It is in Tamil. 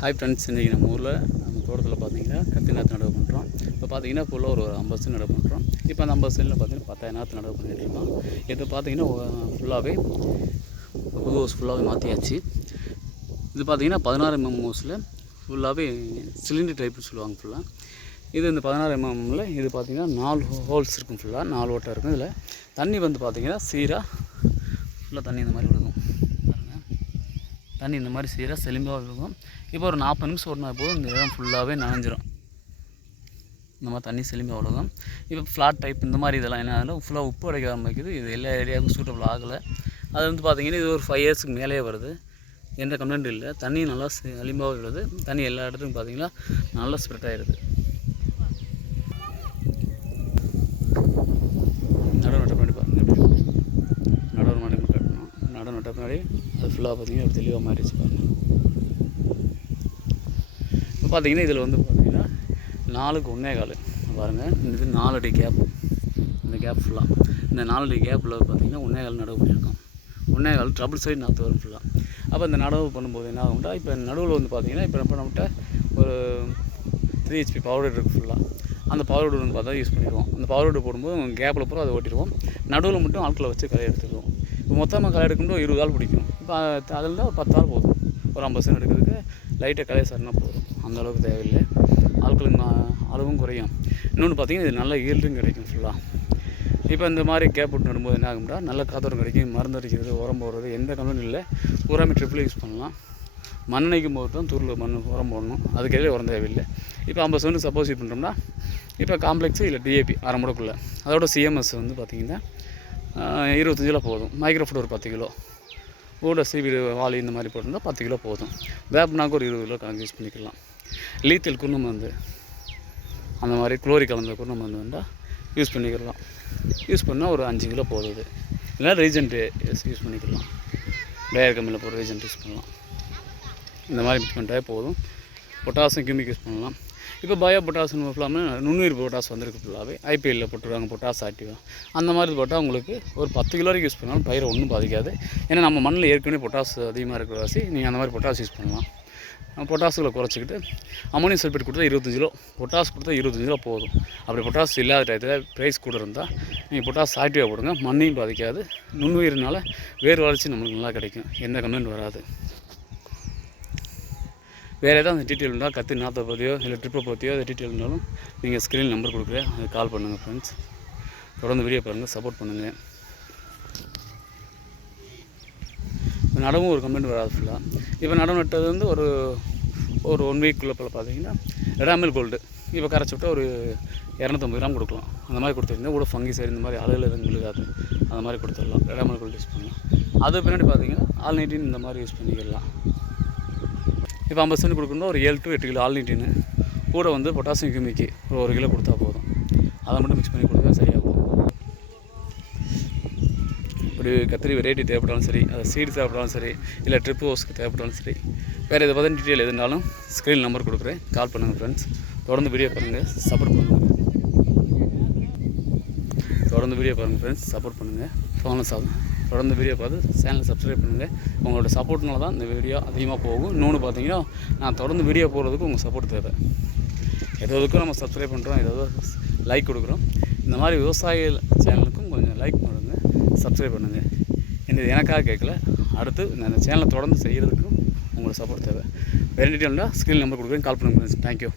ஹாய் ஃப்ரெண்ட்ஸ் இன்றைக்கி நம்ம ஊரில் நம்ம தோட்டத்தில் பார்த்தீங்கன்னா கத்தி நாற்று நடவு பண்ணுறோம் இப்போ பார்த்தீங்கன்னா ஃபுல்லாக ஒரு ஐம்பது சென்ட் நடவு பண்ணுறோம் இப்போ அந்த ஐம்பது சென்டில் பார்த்தீங்கன்னா பத்தாயிரம் நாற்று நடவு பண்ணிட்டு இருக்கோம். இது பார்த்தீங்கன்னா ஃபுல்லாகவே புது ஹவுஸ் ஃபுல்லாகவே மாற்றியாச்சு இது பார்த்தீங்கன்னா பதினாறு எம்எம் ஹவுஸில் ஃபுல்லாகவே சிலிண்டர் டைப்னு சொல்லுவாங்க ஃபுல்லாக இது இந்த பதினாறு எம்எம்மில் இது பார்த்திங்கன்னா நாலு ஹோல்ஸ் இருக்கும் ஃபுல்லாக நாலு ஓட்டை இருக்கும். இதில் தண்ணி வந்து பார்த்தீங்கன்னா சீராக ஃபுல்லாக தண்ணி இந்த மாதிரி விழுகும். தண்ணி இந்த மாதிரி சீராக செலும்பாக இருக்கும் இப்போ ஒரு நாற்பது நிமிஷம் ஓடினா போதும். இந்த இடம் ஃபுல்லாகவே நனைஞ்சிரும். இந்த மாதிரி தண்ணி செலும்பி விழுகும். இப்போ ஃப்ளாட் டைப் இந்த மாதிரி இதெல்லாம் என்ன ஆகுதுன்னா ஃபுல்லாக உப்பு அடைக்க ஆரம்பிக்குது இது எல்லா ஏரியாவுக்கும் சூட்டபிள் ஆகலை. அது வந்து பார்த்தீங்கன்னா இது ஒரு ஃபைவ் இயர்ஸ்க்கு மேலே வருது. எந்த கம்ப்ளைண்ட்டும் இல்லை. தண்ணி நல்லா செலிம்பாக உள்ளது தண்ணி எல்லா இடத்துக்கும் பார்த்தீங்கன்னா நல்லா ஸ்ப்ரெட் ஆகிடுது நடுவு நட்ட பின்னாடி பாருங்க எப்படி இருக்கு. நடுவு நட்ட பின்னாடி கட்டணும் நடுவு பின்னாடி அது ஃபுல்லாக பார்த்தீங்கன்னா அப்படி தெளிவாக மாறிடுச்சு பாருங்கள் இப்போ பார்த்தீங்கன்னா இதில் வந்து பார்த்தீங்கன்னா நாலுக்கு ஒன்றே கால். பாருங்கள் இது நாலு அடி கேப் இந்த கேப் ஃபுல்லாக இந்த நாலு அடி கேப்பில் பார்த்தீங்கன்னா ஒன்றே கால் நடவு பண்ணியிருக்கோம். ஒன்றே கால் ட்ரபிள் சைடு நாற்று வரும் ஃபுல்லாக அப்போ இந்த நடவு பண்ணும்போது என்ன ஆகும்ட்டா இப்போ நடுவில் வந்து பார்த்தீங்கன்னா இப்போ நம்ம நம்மகிட்ட ஒரு த்ரீ ஹெச்பி பவர் இருக்குது ஃபுல்லாக அந்த பவர் வந்து பார்த்தா யூஸ் பண்ணிடுவோம். அந்த பவர் போடும்போது கேப்பில் பூரா அதை ஓட்டிடுவோம். நடுவில் மட்டும் ஆட்களை வச்சு களை எடுத்துக்குவோம் இப்போ மொத்தமாக களை எடுக்கும்போது இருபது ஆள் பிடிக்கும். இப்போ அதில் தான் ஒரு பத்து ஆள் போதும். ஒரு ஐம்பது சென்ட் எடுக்கிறதுக்கு லைட்டாக கலையை சரினா போதும். அந்தளவுக்கு தேவையில்லை. ஆட்களுக்கு அளவும் குறையும். இன்னொன்று பார்த்தீங்கன்னா இது நல்ல ஈல்டும் கிடைக்கும் ஃபுல்லாக இப்போ இந்த மாதிரி கேப் விட்டு நடும்போது என்ன ஆகும்னா நல்ல காத்தோரம் கிடைக்கும் மருந்து அடிக்கிறது உரம் போடுறது எந்த கம்பெனியும் இல்லை. பூராமே ட்ரிப்பிள் யூஸ் பண்ணலாம். மண்ணைக்கும் போது தான் தூரில் மண் உரம் போடணும். அதுக்கு உரம் தேவையில்லை. இப்போ ஐம்பது சென்ட் சப்போஸ் பண்ணுறோம்னா இப்போ காம்ப்ளெக்ஸு இல்லை டிஏபி அரை முடக்குள்ளே. அதோட சிஎம்எஸ் வந்து பார்த்திங்கன்னா இருபத்தஞ்சி கிலோ போதும். மைக்ரோஃபுட் ஒரு பத்து கிலோ. கூட சீவிடு வாளி இந்த மாதிரி போட்டிருந்தா பத்து கிலோ போதும். வேப்பனாக்கு ஒரு இருபது கிலோ கணக்கு யூஸ் பண்ணிக்கலாம். லீத்தல் குன்னம் மருந்து அந்த மாதிரி குளோரி கலந்த குன்னம் மருந்து வந்தால் யூஸ் பண்ணிக்கலாம். யூஸ் பண்ணால் ஒரு அஞ்சு கிலோ போகுது இல்லைனா ரீஜென்ட்டு யூஸ் பண்ணிக்கலாம். டயர் கம்மியில் போகிற ரீஜென்ட் யூஸ் பண்ணலாம். இந்த மாதிரி மிக்ஸ் பண்ணிட்டாலே போதும். பொட்டாசியம் கியூமிக் யூஸ் பண்ணலாம். இப்போ பயோ பொட்டாஸ்னு ஃபுல்லாமல் நுண்ணுயிர் பொட்டாஸ் வந்திருக்கு ஃபுல்லாகவே ஐபிஎல்லில் போட்டுருவாங்க பொட்டாஸ் ஆக்டிவாக அந்த மாதிரி போட்டால் உங்களுக்கு ஒரு பத்து கிலோ வரைக்கும் யூஸ் பண்ணாலும் பயிரை ஒன்றும் பாதிக்காது. ஏன்னா நம்ம மண்ணில் ஏற்கனவே பொட்டாஸ் அதிகமாக இருக்கிற வாசி நீங்கள் அந்த மாதிரி பொட்டாஸ் யூஸ் பண்ணலாம். பொட்டாஸுகளை குறைச்சிக்கிட்டு அமோனியம் சல்ஃபேட் கொடுத்தா இருபத்தஞ்சு கிலோ பொட்டாஸ் கொடுத்தா இருபத்தஞ்சு கிலோ போதும். அப்படி பொட்டாஸ் இல்லாத டயத்தில் ப்ரைஸ் கூட இருந்தால் நீங்கள் பொட்டாஸ் ஆக்டிவாக போடுங்க மண்ணையும் பாதிக்காது நுண்ணுயிர்னால வேர் வளர்ச்சி நம்மளுக்கு நல்லா கிடைக்கும். எந்த கம்ப்ளைண்ட் வராது. வேறு ஏதாவது அந்த டீட்டெயில் இருந்தால் கத்தி நாற்றை பற்றியோ இல்லை ட்ரிப்பை பற்றியோ அது டீட்டெயில் இருந்தாலும் நீங்கள் ஸ்க்ரீன் நம்பர் கொடுக்குறேன். அதை கால் பண்ணுங்கள் ஃப்ரெண்ட்ஸ் தொடர்ந்து வீடியோ பாருங்கள் சப்போர்ட் பண்ணுங்கள் இப்போ நடவும் ஒரு கம்ப்ளைண்ட் வராது ஃபுல்லாக இப்போ நடவு நட்டது வந்து ஒரு ஒரு ஒன் வீக்குள்ளே போல் பார்த்தீங்கன்னா ரெடாமில் கோல்டு இப்போ கரைச்சி விட்டால் ஒரு இரநூத்தம்பது கிராம் கொடுக்கலாம். அந்த மாதிரி கொடுத்துருந்தா கூட ஃபங்கி சரி இந்த மாதிரி அலையில் எதுவும் விழுகாது. அந்த மாதிரி கொடுத்துடலாம். ரெடாமில் கோல்டு யூஸ் பண்ணலாம். அது பின்னாடி பார்த்தீங்கன்னா ஆல் நைட்டின் இந்த மாதிரி யூஸ் பண்ணிக்கலாம். இப்போ ஐம்பது சென்ட் கொடுக்கணும்னா ஒரு ஏழு டு எட்டு கிலோ ஆல் நைன்டீனு கூட வந்து பொட்டாசியம் கிமிக்கு ஒரு ஒரு கிலோ கொடுத்தா போதும். அதை மட்டும் மிக்ஸ் பண்ணி கொடுத்தா சரியாகும் இப்படி கத்திரி வெரைட்டி தேவைப்பட்டாலும் சரி அதை சீடு தேவைப்பட்டாலும் சரி இல்லை ட்ரிப் ஹவுஸ்க்கு தேவைப்பட்டாலும் சரி வேறு எதை பற்றி டீட்டெயில் எதுனாலும் ஸ்க்ரீன் நம்பர் கொடுக்குறேன். கால் பண்ணுங்கள் ஃப்ரெண்ட்ஸ் தொடர்ந்து வீடியோ பாருங்கள் சப்போர்ட் பண்ணுங்கள் தொடர்ந்து வீடியோ பாருங்கள் ஃப்ரெண்ட்ஸ் சப்போர்ட் பண்ணுங்கள் ஃபோனில் சாதம் தொடர்ந்து வீடியோ பார்த்து சேனலை சப்ஸ்கிரைப் பண்ணுங்கள் உங்களோட சப்போர்ட்னால தான் இந்த வீடியோ அதிகமாக போகும். இன்னொன்று பார்த்தீங்கன்னா நான் தொடர்ந்து வீடியோ போடுறதுக்கு உங்கள் சப்போர்ட் தேவை. எது நம்ம சப்ஸ்கிரைப் பண்ணுறோம் ஏதோ லைக் கொடுக்குறோம். இந்த மாதிரி விவசாய சேனலுக்கும் கொஞ்சம் லைக் பண்ணுங்க சப்ஸ்கிரைப் பண்ணுங்கள் இது எனக்காக கேட்கல. அடுத்து நான் இந்த சேனலை தொடர்ந்து செய்கிறதுக்கும் உங்களோட சப்போர்ட் தேவை. வேறு டீட்டெயில்னா ஸ்க்ரீன் நம்பர் கொடுக்குறேன் கால் பண்ணுங்கள் தேங்க்யூ